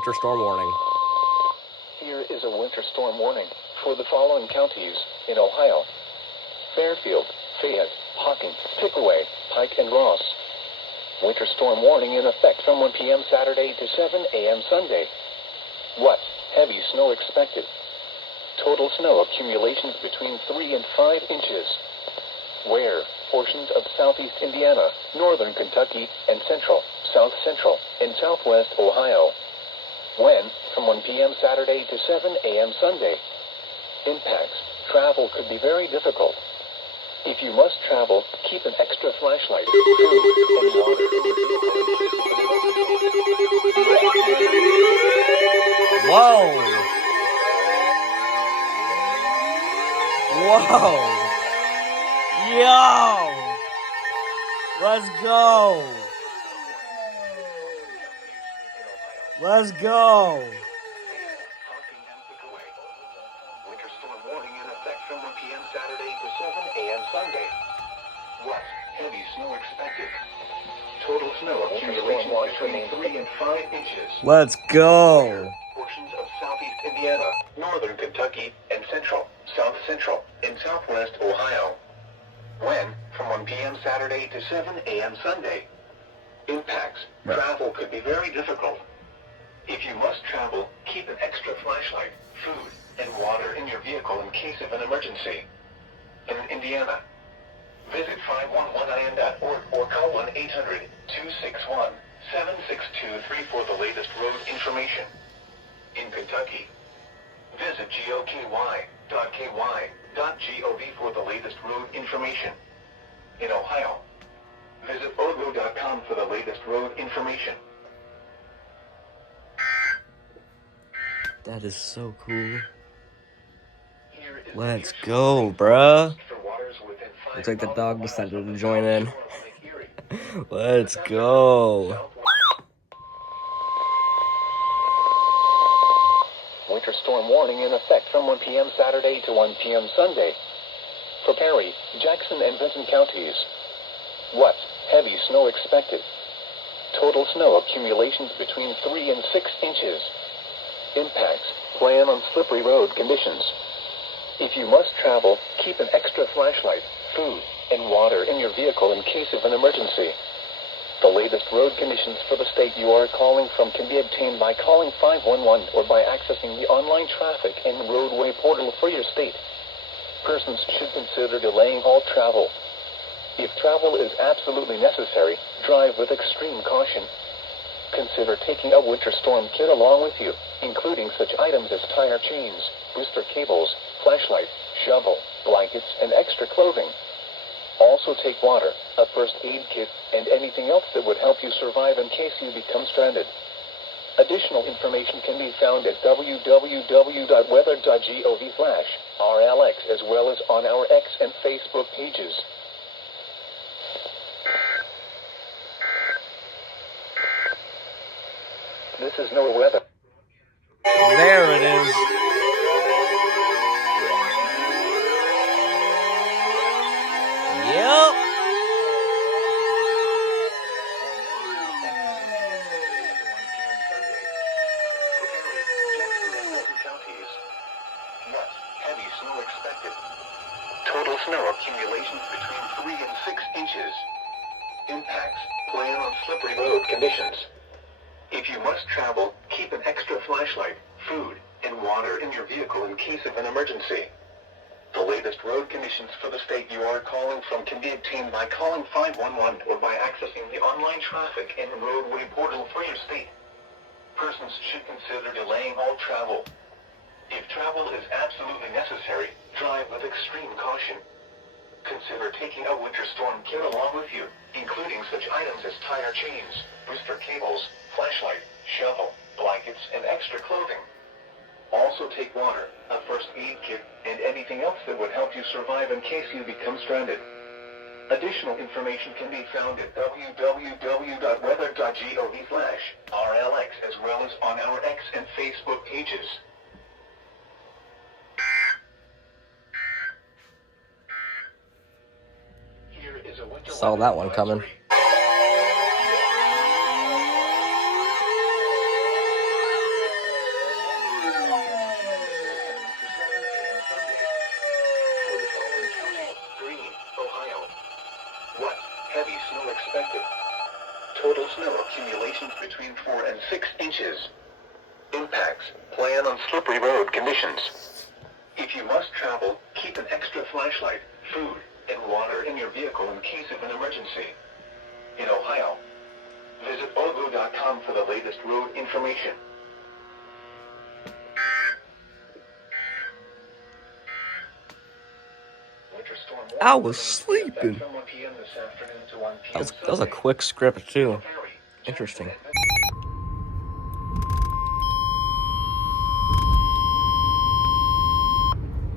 Winter storm warning. Here is a winter storm warning for the following counties in Ohio: Fairfield, Fayette, Hocking, Pickaway, Pike, and Ross. Winter storm warning in effect from 1 p.m. Saturday to 7 a.m. Sunday. What? Heavy snow expected. Total snow accumulations between 3 and 5 inches. Where? Portions of southeast Indiana, northern Kentucky, and central, south central, and southwest Ohio. When? From 1 p.m. Saturday to 7 a.m. Sunday. Impacts. Travel could be very difficult. If you must travel, keep an extra flashlight, food, and water. Whoa! Whoa! Yo! Let's go! Let's go! Winter storm warning in effect from 1 p.m. Saturday to 7 a.m. Sunday. What? Heavy snow expected. Total snow accumulation between 3 and 5 inches. Let's go! Portions of southeast Indiana, northern Kentucky, and central, south central, and southwest Ohio. When? From 1 p.m. Saturday to 7 a.m. Sunday. Impacts. Travel could be very difficult. If you must travel, keep an extra flashlight, food, and water in your vehicle in case of an emergency. In Indiana, visit 511in.org or call 1-800-261-7623 for the latest road information. In Kentucky, visit goky.ky.gov for the latest road information. In Ohio, visit ogo.com for the latest road information. That is so cool. Let's go, bruh. Looks like the dog decided to join in. Let's go. Winter storm warning in effect from 1 p.m. Saturday to 1 p.m. Sunday. For Perry, Jackson, and Benton counties. What? Heavy snow expected. Total snow accumulations between 3 and 6 inches. Impacts. Plan on slippery road conditions. If you must travel, keep an extra flashlight, food, and water in your vehicle in case of an emergency. The latest road conditions for the state you are calling from can be obtained by calling 511 or by accessing the online traffic and roadway portal for your state. Persons should consider delaying all travel. If travel is absolutely necessary, drive with extreme caution. Consider taking a winter storm kit along with you, including such items as tire chains, booster cables, flashlight, shovel, blankets, and extra clothing. Also take water, a first aid kit, and anything else that would help you survive in case you become stranded. Additional information can be found at www.weather.gov/RLX as well as on our X and Facebook pages. This is NOAA weather. There it is. Yep. Heavy snow expected. Total snow accumulations between 3 and 6 inches. Impacts. Plan on slippery road conditions. If you must travel, keep an extra flashlight, food, and water in your vehicle in case of an emergency. The latest road conditions for the state you are calling from can be obtained by calling 511 or by accessing the online traffic and roadway portal for your state. Persons should consider delaying all travel. If travel is absolutely necessary, drive with extreme caution. Consider taking a winter storm kit along with you, including such items as tire chains, booster cables, flashlight, shovel, blankets, and extra clothing. Also take water, a first aid kit, and anything else that would help you survive in case you become stranded. Additional information can be found at www.weather.gov/RLX as well as on our X and Facebook pages. Saw that one coming. between 4 and 6 inches. Impacts. Plan on slippery road conditions. If you must travel, keep an extra flashlight, food, and water in your vehicle in case of an emergency. In Ohio, visit ogo.com for the latest road information. Winter storm warning I was from effect sleeping. from 1 p.m. this afternoon to 1 p.m. That was a Sunday. quick script too. Perry, Interesting. Jackson,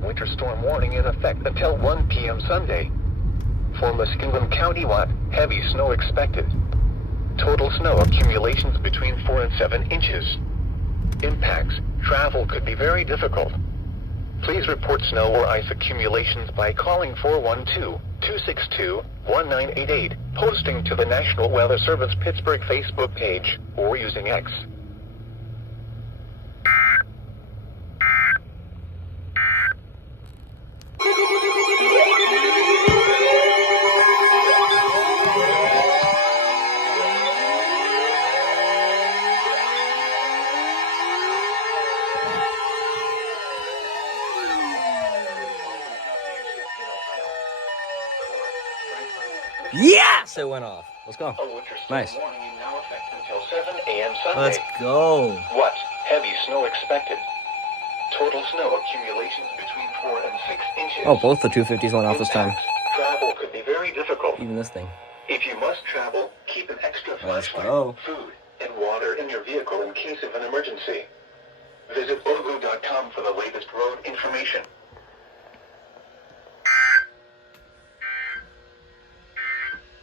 Winter storm warning in effect until 1 p.m. Sunday. For Muskegon County, heavy snow expected. Total snow accumulations between 4 and 7 inches. Impacts. Travel could be very difficult. Please report snow or ice accumulations by calling 412-262-1988, posting to the National Weather Service Pittsburgh Facebook page, or using X. Yes, it went off. Let's go. A winter storm Nice. warning in now effect until 7 a.m. Sunday. Let's go. What? Heavy snow expected. Total snow accumulations between 4 and 6 inches. Oh, both the 250s went off this time. Impacts. Travel could be very difficult. Even this thing. If you must travel, keep an extra Let's flashlight, go. food, and water in your vehicle in case of an emergency. Visit ogo.com for the latest road information.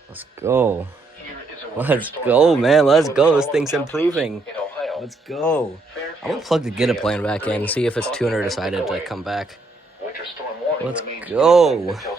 Let's go. Here is a winter Let's storm go, warning man. Let's for the go. This following thing's counties improving. in Ohio. Let's go. Fairfield, I'm gonna plug the Get It Fayette, plan back in and see if its Greene, tuner and decided to Illinois. come back. Winter storm warning Let's remains in go. effect until